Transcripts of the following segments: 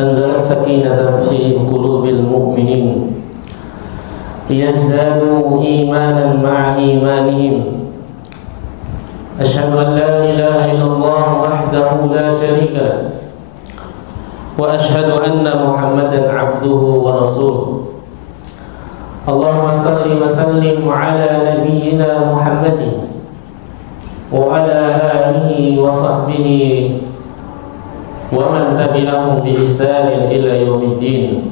أنزل السكينة في قلوب المؤمنين ليزدادوا إيمانا مع إيمانهم أشهد أن لا إله إلا الله وحده لا شريك له وأشهد أن محمدا عبده ورسوله اللهم صل وسلم على نبينا محمد وعلى آله وصحبه ومن تبعهم بإحسان إلى يوم الدين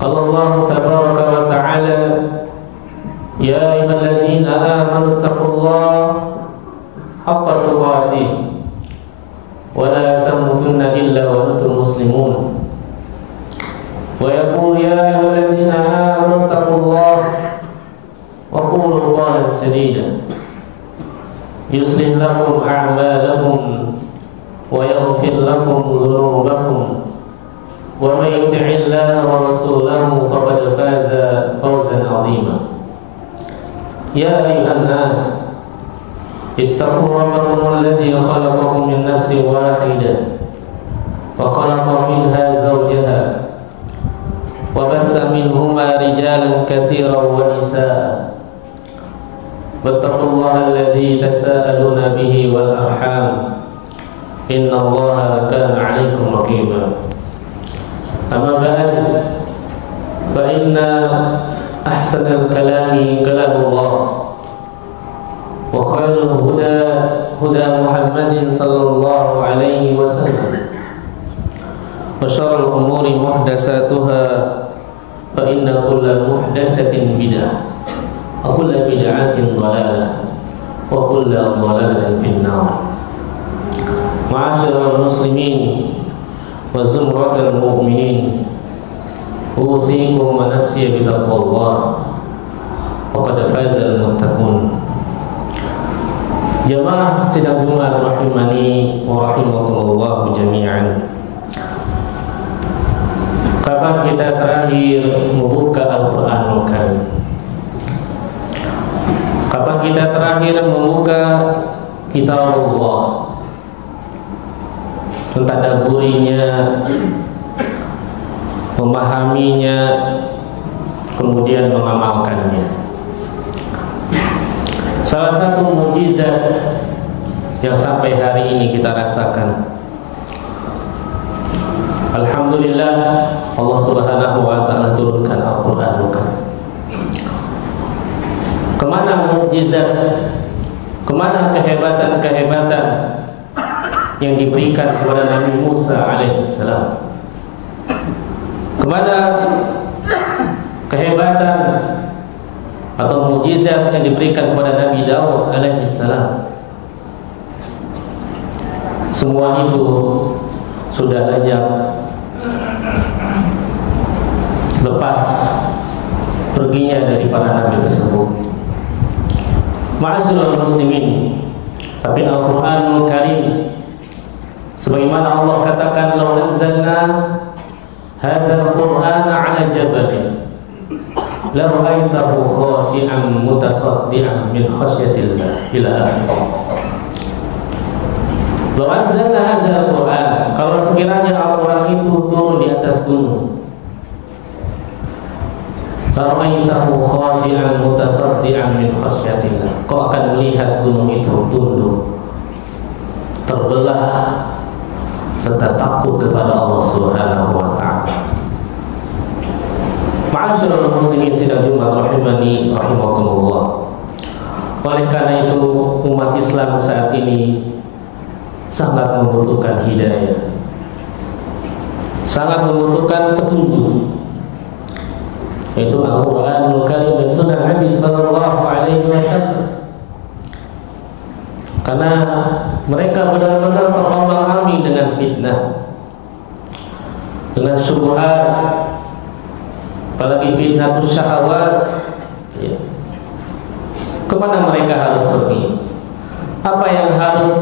قال الله تبارك وتعالى يا أيها الذين آمنوا اتقوا الله حق تقاته ولا تموتن إلا وأنتم مسلمون ويقول يا أيها الذين آمنوا اتقوا الله وقولوا قولا سديدا يصلح لكم أعمالكم ويغفر لكم ذنوبكم ومن يطع الله ورسوله فقد فاز فوزا عظيما يا أيها الناس اتقوا ربكم الذي خلقكم من نفس واحدة وخلق منها زوجها وبث منهما رجالا كثيرا ونساء واتقوا الله الذي تساءلون به والأرحام إن الله كان عليكم رقيبا أما بعد فإن أحسن الكلام كلام الله وخير الهدى هدى محمد صلى الله عليه وسلم وشر الأمور محدثاتها فإن كل محدثة بدعة وكل بدعة ضلالة وكل ضلالة في النار معاشر المسلمين وزمرة المؤمنين أوصيكم ونفسي بتقوى الله وقد فاز المتقون. Jamaah sidang Jumat rahimani wa rahimakumullah jami'an. Kapan kita terakhir membuka Al-Qur'anul Karim? Kapan kita terakhir membuka kitab Allah, mentadaburinya, memahaminya, kemudian mengamalkannya? Salah satu mukjizat yang sampai hari ini kita rasakan, alhamdulillah, Allah Subhanahu wa ta'ala turunkan Al-Qur'anul Karim. Kemana mukjizat, kemana kehebatan-kehebatan yang diberikan kepada Nabi Musa alaihissalam? Kemana kehebatan atau mukjizat yang diberikan kepada Nabi Daud alaihissalam? Semua itu sudah lenyap, lepas perginya dari para nabi tersebut. Ma'asyiral muslimin, tapi Al-Qur'anul Karim, sebagaimana Allah katakan, "Law anzalna hadzal Qur'ana 'ala jabalin la ra'aitahu khashi'an mutasaddian min khasyatillah." Ila akhir. Law anzalna hadzal Qur'an, kalau sekiranya Al-Qur'an itu turun di atas gunung, la ra'aitahu khashi'an mutasaddian min khasyatillah, kau akan melihat gunung itu tunduk, terbelah, serta takut kepada Allah Subhanahu wa ta'ala. Ma'asyiral muslimin sidang Jumat rahimani rahimakumullah. Oleh karena itu umat Islam saat ini sangat membutuhkan hidayah, sangat membutuhkan petunjuk, yaitu Al-Qur'anul Karim dan Sunnah Nabi Sallallahu Alaihi Wasallam. Karena mereka benar-benar terombang-ambing dengan fitnah, dengan syubhat, apalagi fitnatus syahwat. Ya. Kemana mereka harus pergi? Apa yang harus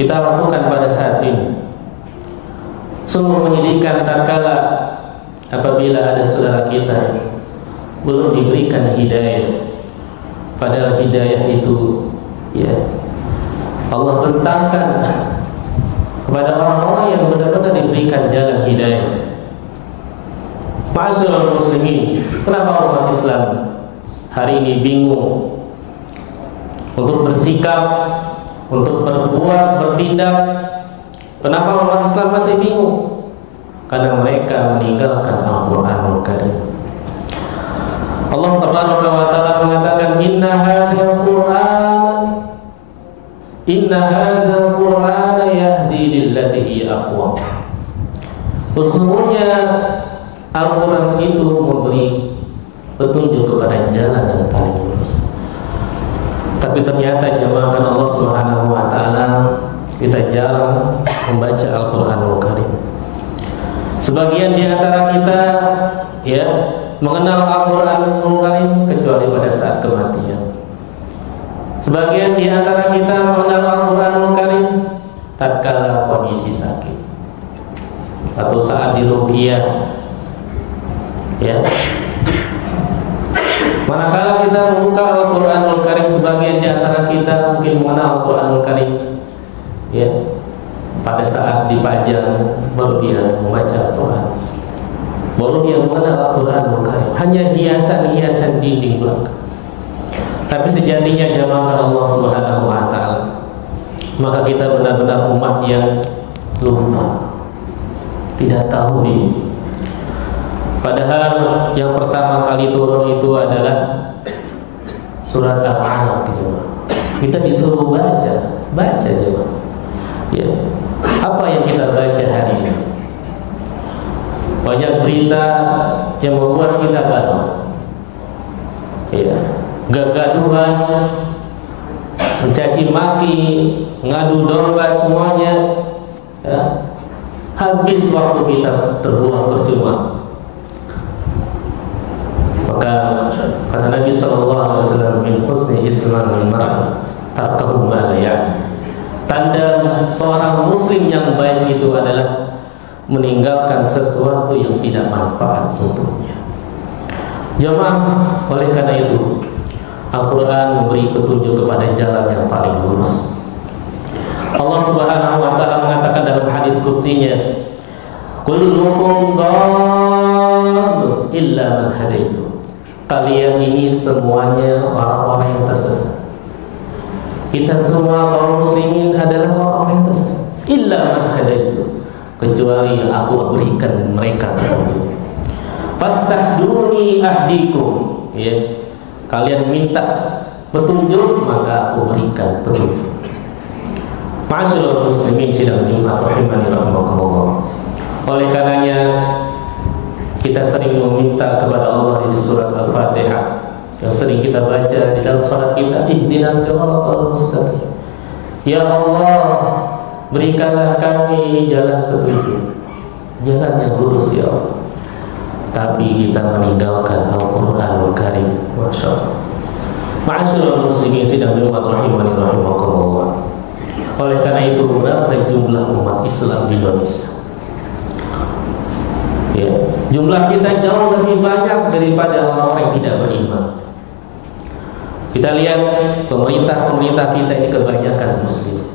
kita lakukan pada saat ini? Sungguh menyedihkan tatkala apabila ada saudara kita belum diberikan hidayah, padahal hidayah itu, ya, Allah bentangkan kepada orang-orang yang benar-benar diberikan memberikan jalan hidayah. Ma'asyiral muslimin, kenapa umat Islam hari ini bingung untuk bersikap, untuk berbuat, bertindak? Kenapa umat Islam masih bingung? Karena mereka meninggalkan Al-Qur'anul Karim. Allah Tabaraka wa Ta'ala mengatakan, Inna hadzal Qur'ana yahdi lillati hiya aqwam. Sesungguhnya Al-Quran itu memberi petunjuk kepada jalan yang paling lurus. Tapi ternyata jamaahkan Allah Subhanahu wa Ta'ala, kita jarang membaca Al-Quranul Karim. Sebagian di antara kita mengenal Al-Quranul Karim kecuali pada saat kematian. Sebagian di antara kita mengenal Al-Quranul Karim tatkala kondisi sakit atau saat diruqyah. Manakala kita membuka Al-Quranul Karim, sebagian di antara kita mungkin mengenal Al-Quranul Karim pada saat dipajang baru dia membaca Al-Quran, baru dia mengenal Al-Quranul Karim. Hanya hiasan-hiasan dinding belakang. Tapi sejatinya jamaahkan Allah Subhanahu wa Ta'ala, maka kita benar-benar umat yang lupa, tidak tahu diri. Padahal yang pertama kali turun itu adalah surat Al-Alaq. Kita disuruh baca jemaah. Apa yang kita baca hari ini? Banyak berita yang membuat kita gaduh. Kegaduhan, mencaci maki, ngadu domba, semuanya habis waktu kita terbuang percuma. Maka kata Nabi SAW, min husni islamil mar'i tarkahu ma la ya'ni. Tanda seorang muslim yang baik itu adalah meninggalkan sesuatu yang tidak manfaat untuknya. Jemaah, oleh karena itu Al-Quran memberi petunjuk kepada jalan yang paling lurus. Allah Subhanahu wa Ta'ala mengatakan dalam hadits qudsinya, kullukum dhalun illa man hadaitu. Kalian ini semuanya orang-orang yang tersesat. Kita semua kaum muslimin adalah orang-orang yang tersesat. Illa man hadaitu, kecuali yang aku berikan mereka petunjuk. Fastahduni ahdikum. Kalian minta petunjuk, maka aku berikan petunjuk. Ma'asyiral muslimin sidang Jumat rahimani rahimakumullah. Oleh karenanya kita sering meminta kepada Allah di surat Al-Fatihah yang sering kita baca di dalam salat kita, ihdinas siratal mustaqim. Ya Allah, berikanlah kami ini jalan petunjuk, jalan yang lurus ya Allah. Tapi kita meninggalkan Al-Quranul Karim. Masya Allah. Ma'asyiral muslimin sidang Jumat rahimani rahimakumullah. Oleh karena itu, berapa jumlah umat Islam di Indonesia? Jumlah kita jauh lebih banyak daripada orang-orang yang tidak beriman. Kita lihat pemerintah kita ini kebanyakan muslim.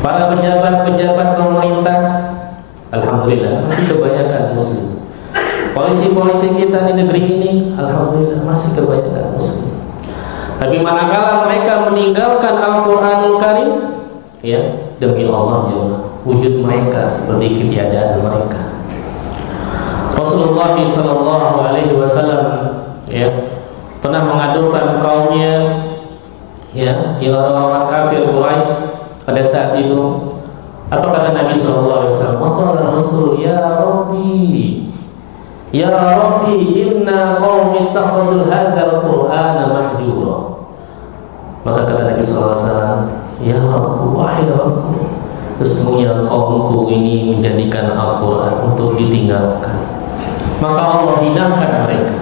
Para pejabat pemerintah, alhamdulillah masih kebanyakan muslim. Polisi kita di negeri ini, alhamdulillah masih kebanyakan muslim. Tapi manakala mereka meninggalkan Al-Quranul Karim, demi Allah jemaah, wujud mereka seperti ketiadaan mereka. Rasulullah SAW pernah mengadukan kaumnya, yang orang-orang kafir Quraisy pada saat itu. Apa kata Nabi SAW? Maqala Rasul, ya Rabbi, inna qaumi ittakhadhu hadzal Qur'ana mahjura. Maka kata Nabi SAW, ya Rabbku, wahai Rabbku, sesungguhnya kaumku ini menjadikan Al-Quran untuk ditinggalkan. Maka Allah hinakan mereka.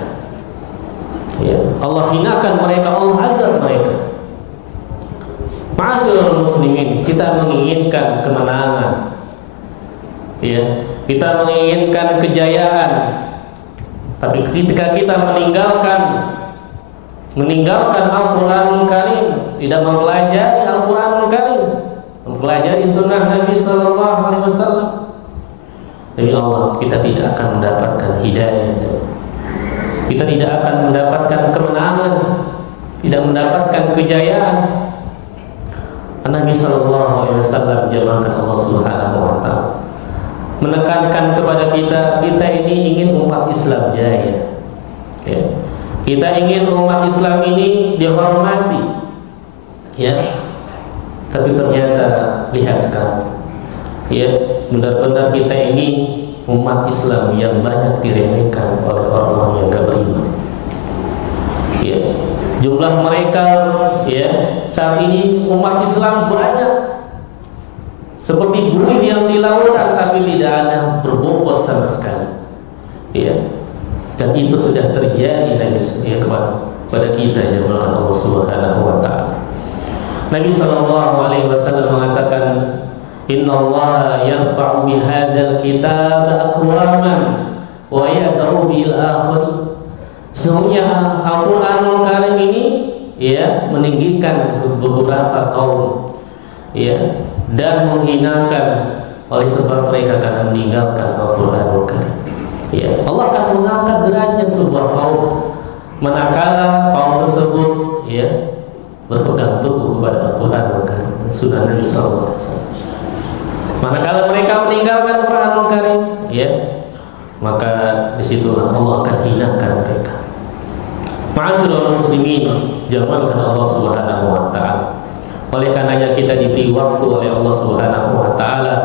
Allah hinakan mereka, Allah azab mereka. Ma'asyiral muslimin, kita menginginkan kemenangan, kita menginginkan kejayaan. Tapi ketika kita meninggalkan Al-Quranul Karim, tidak mempelajari Al-Quranul Karim, mempelajari sunnah Nabi SAW, demi Allah kita tidak akan mendapatkan hidayah, kita tidak akan mendapatkan kemenangan, tidak mendapatkan kejayaan. Nabi sallallahu alaihi wasallam jamalkan Allah Subhanahu wa taala menekankan kepada kita ini ingin umat Islam jaya. Ya. Kita ingin umat Islam ini dihormati. Ya. Tapi ternyata lihat sekarang. Ya, benar-benar kita ini umat Islam yang banyak diremehkan oleh orang-orang yang tidak beriman. Ya. Jumlah mereka ya saat ini umat Islam banyak seperti buih yang di lautan, tapi tidak ada berbobot sama sekali. Ya. Dan itu sudah terjadi ya, kepada kita jemaah Allah Subhanahu wa taala. Nabi sallallahu alaihi wasallam mengatakan, "Innallaha yarfa'u bihadzal kitab aqwaman wa yad'u bil akharin." Sesungguhnya Al-Qur'anul Karim ini ya meninggikan beberapa kaum ya dan menghinakan oleh sebab mereka karena meninggalkan Al-Qur'anul Karim. Ya, Allah akan mengangkat derajat sebuah kaum manakala kaum tersebut ya berpegang teguh kepada Al-Qur'anul Karim dan sunnah Nabi sallallahu alaihi wasallam. Manakala mereka meninggalkan Al-Qur'anul Karim ya, maka disitulah Allah akan hinakan mereka. Ma'asyiral muslimin, jamalkan Allah Subhanahu wa taala. Oleh karenanya kita diberi waktu oleh Allah Subhanahu wa taala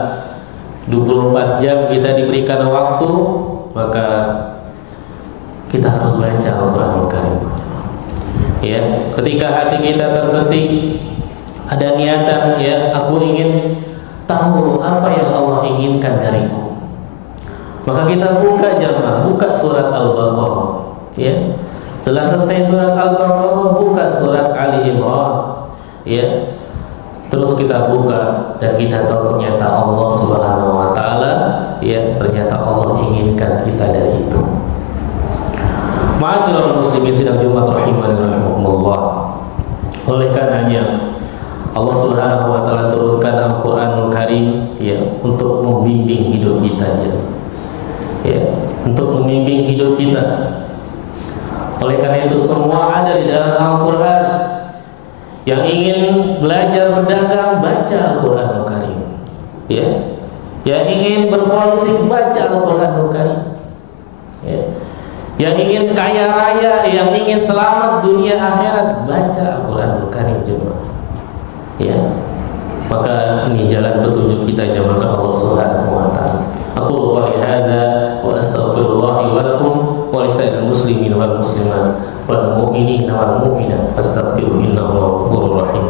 24 jam kita diberikan waktu, maka kita harus baca Al-Qur'anul Karim. Ya, ketika hati kita terbetik ada niatan ya, aku ingin tahu apa yang Allah inginkan dariku. Maka kita buka jamaah, buka surat Al-Baqarah ya. Setelah selesai surat Al-Baqarah, buka surat Ali Imran ya. Terus kita buka dan kita tahu ternyata Allah Subhanahu wa taala ya, ternyata Allah inginkan kita dari itu. Ma'asyiral muslimin sidang Jumat rahimani rahimakumullah. Oleh karenanya Allah Subhanahu wa taala turunkan Al-Qur'anul Karim ya untuk membimbing hidup kita ya, untuk membimbing hidup kita. Oleh karena itu semua ada di dalam Al-Qur'an. Yang ingin belajar berdagang, baca Al-Qur'anul Karim. Ya. Yang ingin berpolitik, baca Al-Qur'anul Karim. Ya. Yang ingin kaya raya, yang ingin selamat dunia akhirat, baca Al-Qur'anul Karim jemaah. Ya. Maka ini jalan petunjuk kita jemaah Allah Subhanahu wa taala. Aku qouli hadza wa astaghfirullah wa lakum wa lisa'il muslimin wal muslimat wal mu'minin wal mu'minat fastaghfiru innahu ghafurur rahim.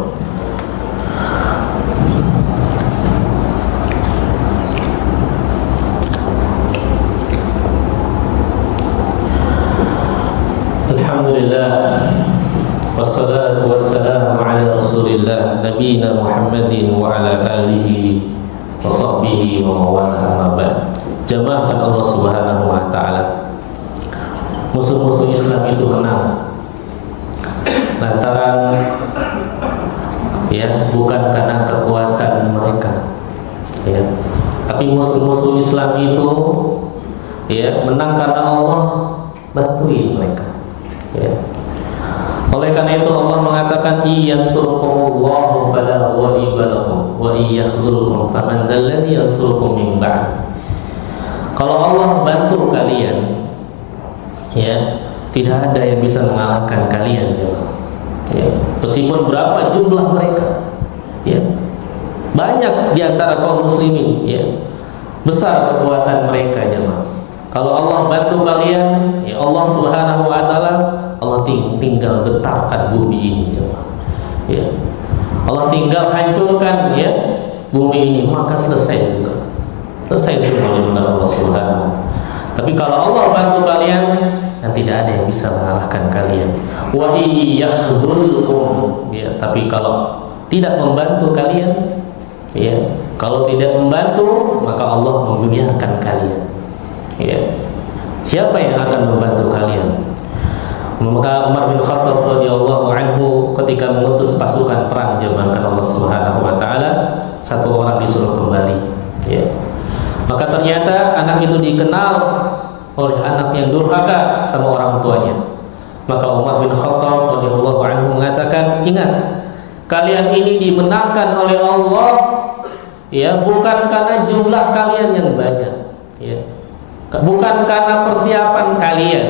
Alhamdulillah wassalatu wassalamu ala Rasulillah nabiyina Muhammadin wa ala alihi wa sahbihi wa mawala amma ba'd. Jamaahkan Allah Subhanahu wa taala, musuh-musuh Islam itu menang lantaran ya bukan karena kekuatan mereka ya, tapi musuh-musuh Islam itu ya menang karena Allah bantuin mereka ya. Oleh karena itu Allah mengatakan iyansurkumullahu fala ghaliba lakum wa iyakhzulkum faman dzalladzi yansurkum min ba'd. Kalau Allah bantu kalian ya, tidak ada yang bisa mengalahkan kalian jemaah. Ya, meskipun berapa jumlah mereka, ya, banyak di antara kaum muslimin, ya, besar kekuatan mereka jemaah. Kalau Allah bantu kalian, ya Allah Subhanahu wa taala, Allah tinggal getarkan bumi ini jemaah. Ya. Allah tinggal hancurkan ya bumi ini, maka selesai juga. Selesai semuanya dengan Allah Subhanahu. Tapi kalau Allah bantu kalian, dan tidak ada yang bisa mengalahkan kalian. Wa iyakhzulkum, ya, tapi kalau tidak membantu kalian, ya, kalau tidak membantu, maka Allah membiarkan kalian. Ya. Siapa yang akan membantu kalian? Maka Umar bin Khattab radhiyallahu anhu ketika mengutus pasukan perang jemaahkan Allah Subhanahu wa taala, satu orang disuruh kembali, ya. Maka ternyata anak itu dikenal oleh anak yang durhaka sama orang tuanya. Maka Umar bin Khattab radhiyallahu anhu mengatakan, ingat, kalian ini dimenangkan oleh Allah, ya, bukan karena jumlah kalian yang banyak, ya, bukan karena persiapan kalian,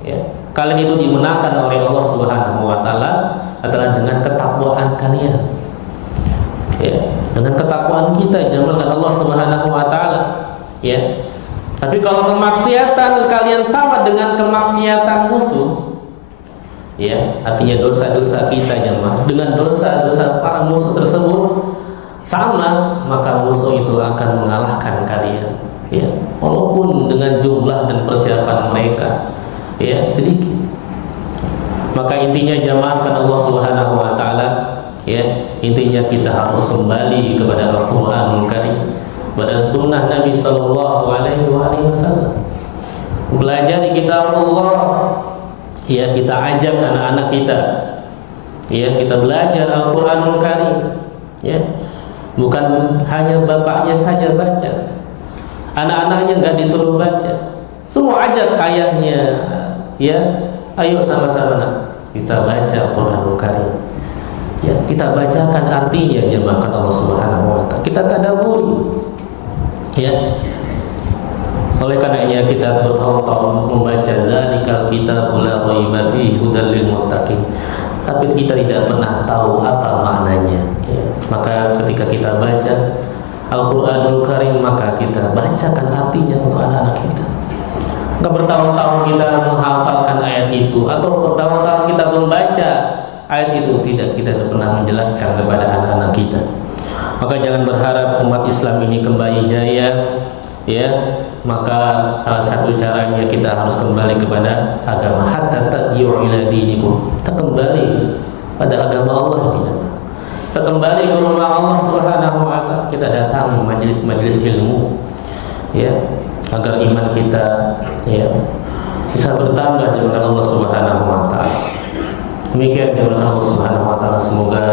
ya. Kalian itu dimenangkan oleh Allah Subhanahu wa taala adalah dengan ketakwaan kalian, ya, dengan ketakwaan kita jamaah Allah Subhanahu wa taala, ya. Tapi kalau kemaksiatan kalian sama dengan kemaksiatan musuh, ya, artinya dosa-dosa kita jemaah dengan dosa-dosa para musuh tersebut sama, maka musuh itu akan mengalahkan kalian, ya, walaupun dengan jumlah dan persiapan mereka, ya, sedikit. Maka intinya jemaah kan Allah Subhanahu wa taala, ya, intinya kita harus kembali kepada Al-Qur'anul Karim, pada sunnah Nabi sallallahu alaihi wasallam. Belajar di kitab Allah, ya, kita ajak anak-anak kita, ya, kita belajar Al-Qur'anul Karim, ya. Bukan hanya bapaknya saja baca, anak-anaknya enggak disuruh baca, semua ajak ayahnya, ya, ayo sama-sama kita baca Al-Qur'anul Karim, ya, kita bacakan artinya jemaah Allah Subhanahu wa taala, kita tadabburi, ya. Oleh karenanya kita bertahun-tahun membaca Dzalikal Kitabul La Raiba Fihi Hudal Lil Muttaqin, tapi kita tidak pernah tahu apa maknanya, ya. Maka ketika kita baca Al-Qur'anul Karim, maka kita bacakan artinya untuk anak-anak kita. Enggak bertahun-tahun kita menghafalkan ayat itu, atau bertahun-tahun kita membaca ayat itu, tidak, kita tidak pernah menjelaskan kepada anak-anak kita. Maka jangan berharap umat Islam ini kembali jaya, ya. Maka salah satu caranya kita harus kembali kepada agama, hatta tarji'u ila dinikum. Kita kembali pada agama Allah kita. Kita kembali ke rumah Allah Subhanahu wa taala, kita datangi majelis-majelis ilmu, ya, agar iman kita, ya, bisa bertambah dengan Allah Subhanahu wa taala. Demikian dengan Allah Subhanahu wa taala, semoga,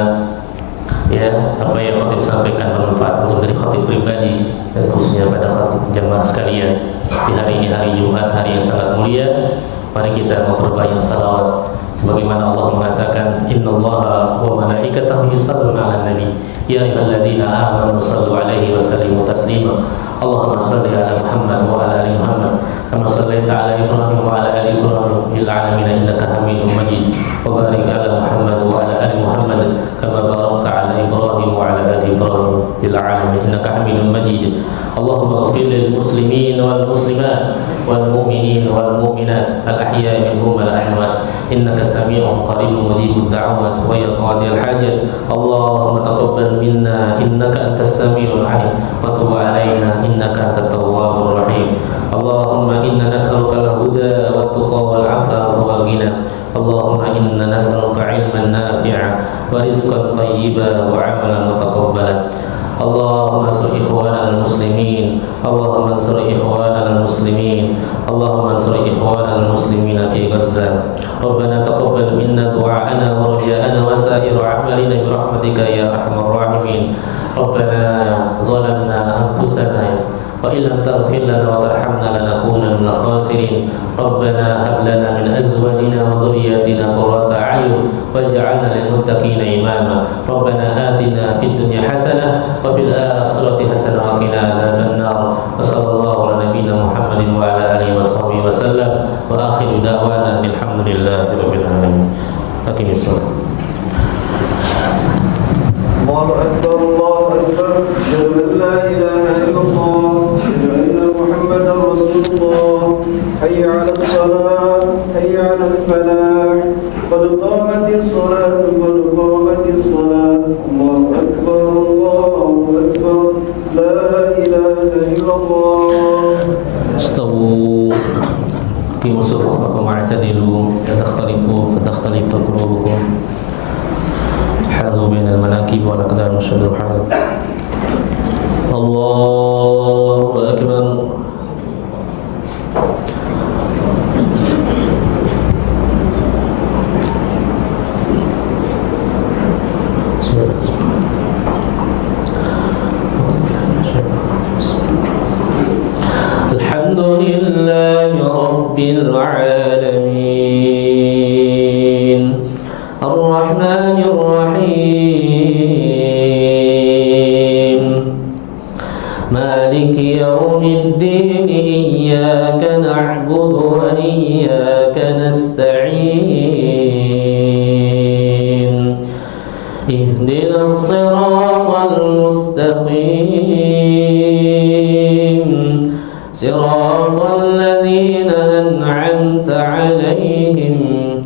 ya, apa yang khatib sampaikan bermanfaat untuk dari khatib pribadi dan khususnya pada khatib jamaah sekalian. Di hari ini, hari Jumat, hari yang sangat mulia, mari kita memperbanyak salawat sebagaimana Allah mengatakan, innallaha wa malaikatahu yusholluna 'alan nabi ya ayyuhalladzina amanu shallu 'alaihi wa sallimu taslima. Allahumma shalli 'ala Muhammad wa 'ala ali Muhammad kama shallaita 'ala Ibrahim wa 'ala ali Ibrahim fil 'alamin innaka Hamidum Majid. Wa barik 'ala Muhammad wa 'ala ali Muhammad kama barakta 'ala Ibrahim wa 'ala ali Ibrahim fil 'alamin innaka Hamidum Majid. Allahumma ighfir lil muslimin wal muslimat wal mu'minin wal mu'minat al ahya'i minhum wal amwat innaka sami'un qaribun mujibud da'awat wa ya qadil hajat. Allahumma taqabbal minna innaka antas sami'ul 'alim wa tub 'alaina innaka antat tawwabur rahim. Allahumma inna nas'aluka al-huda wat tuqa wal 'afafa wal ghina. Allahumma inna nas'aluka 'ilman nafi'a wa rizqan thayyiban wa 'amalan mutaqabbalan. Allahumma ansur ikhwanana al-muslimin, Allahumma ansur ikhwanana al-muslimin, Allahumma ansur ikhwanana al-muslimin fi Gaza. Rabbana taqabbal minna du'aana wa raja'ana wa sa'ir a'malina bi rahmatika ya arhamar rahimin. Rabbana zalamna anfusana wa illam taghfir lana wa tarhamna lanakunanna minal khasirin. Rabbana hab lana min azwajina wa dhurriyyatina qurrata a'yun waj'alna lil muttaqina imama. Rabbana atina fid dunya hasanah wa fil akhirati hasanah wa qina adzaban nar. Wa sallallahu ala nabiyyina Muhammadin wa ala alihi wa sahbihi wa sallam. Wa akhiru da'wana alhamdulillahi rabbil alamin. Aqimis shalah. Allahu akbar, Allahu akbar, asyhadu an la ilaha illallah, asyhadu anna Muhammadar Rasulullah. Hayya 'alas shalah, hayya 'alal falah, qad qamatis shalah, qad qamatis shalah. Allahu akbar, Allahu akbar, la ilaha illallah. Istawu qimu sufufakum wa'tadilu la takhtalifu fatakhtalifu qulubukum. Hazu bainal manakib wal aqdam syadru hal. Allahu akbar. Bismillah. Alhamdulillahi Rabbil Alamin Ar-Rahmanir Rahim Maliki Yawmiddin Iyyaka na'budu wa iyyaka nasta'in Ihdinas siratal mustaqim Siratal ladzina an'amta 'alaihim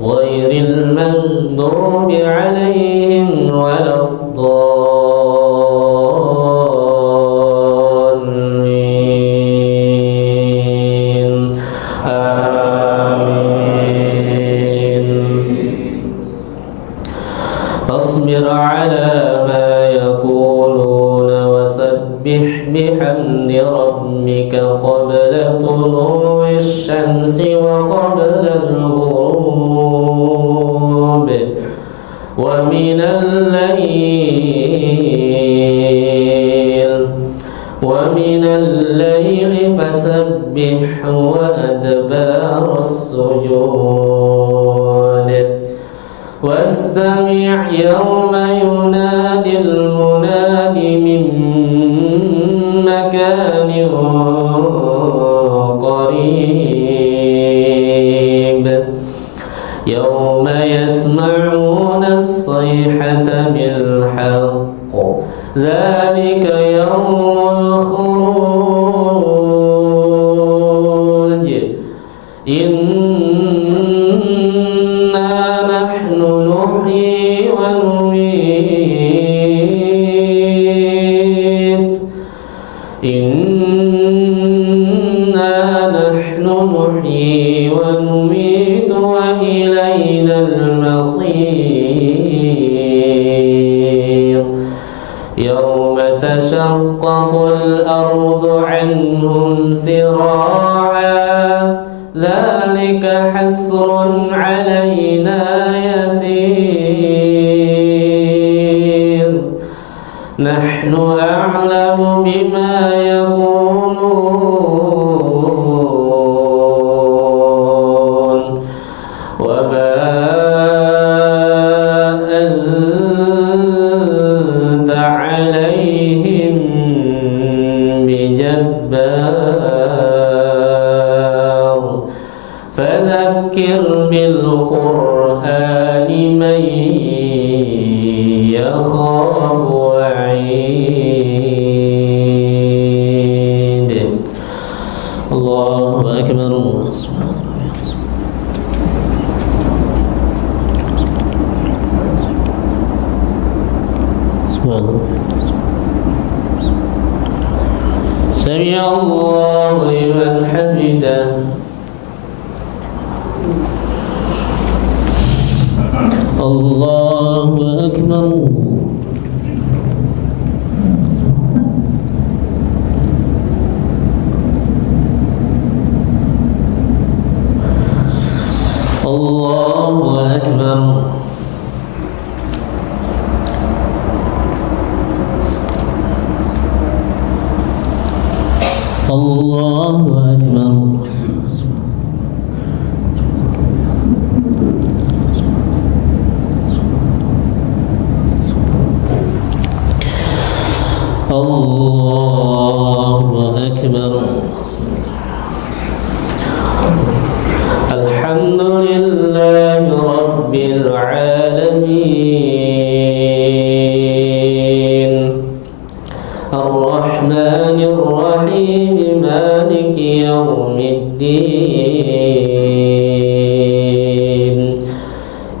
ghairil maghdubi 'alaihim waladdallin. Amin. Fasbir 'ala ma yaquluna wasabbih bihamdi rabbika qabla tulu'i syamsi wa qabla al-ghurub wa minal layli fasabbih wa adbaras sujud wastami' yawma yunadil munadi min makanin qarib yawma yasma'una as-sayhata bil haqq dzalika yawmul khuruj inna nahnu nuhyi wa numit inna nahnu nuhyi wa numit wa ilaynal masir yawma tashaqqaqul ardu anhum sira'a dzalika hasrun 'alaina yasir nahnu a'lamu bima yaqulun wa ma anta 'alaihim bijabbar fadzakkir bil qur'ani man yakhafu wa'id. Allahu akbar. Sami Allahu liman hamidah. Allahu akbar. Allahu akbar. Allahu akbar. Allahu akbar. Alhamdulillahi rabbil alamin Ar-Rahmanir Rahim Maliki Yawmiddin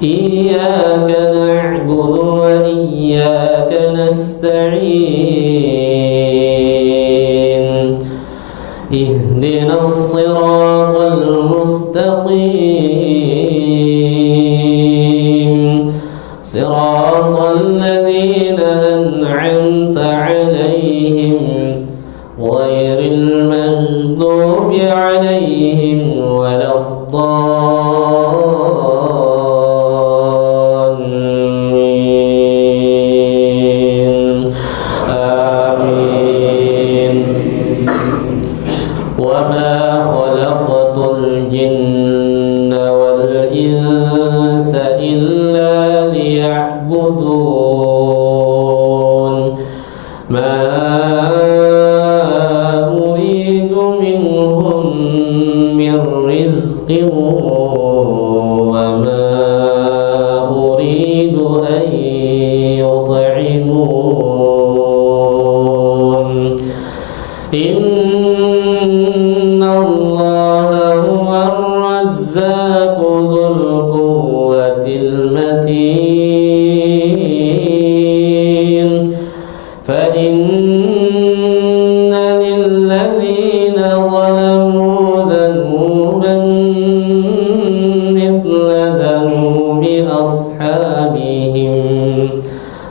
Iyyaka na'budu wa iyyaka nasta'in Ihdinas siratal mustaqim Siratal ladzina an'amta 'alaihim ghairil maghdubi 'alaihim waladdallin. Amin. Inna Allah huwa ar-razzaqu dzul quwwatil matin. Fa inna lilladzina zalamu dhanuban mithla dhanubi ashabihim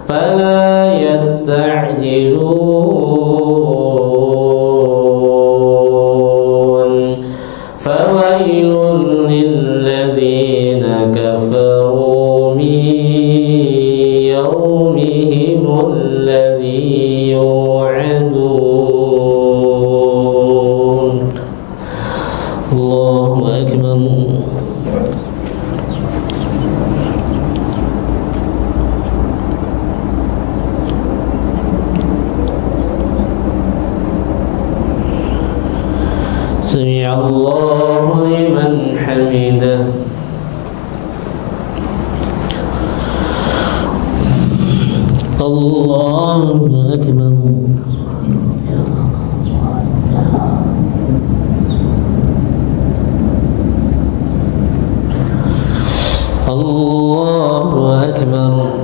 fala yasta'jilun. Fawailun lilladzina kafaru min yawmihimul ladzi yu'adun. Allahu akbar. Sami'a Allahu liman hamidah. Allahu akbar. Allahu akbar.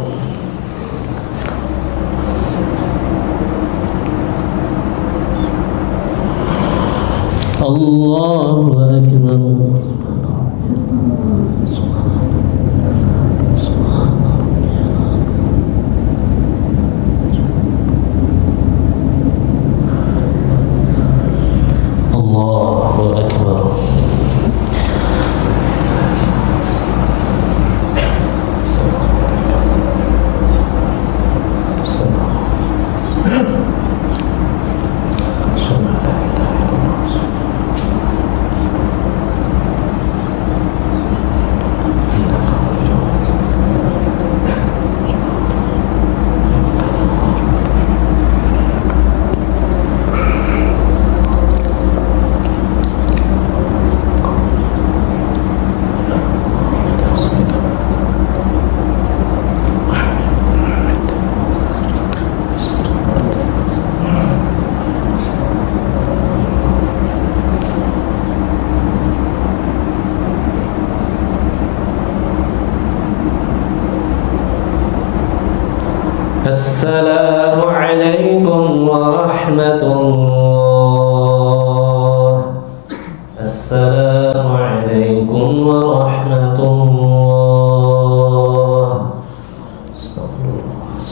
Allahu akbar. Allahu akbar. Assalamu alaikum warahmatullah. Assalamu alaikum warahmatullah. Astagfirullah.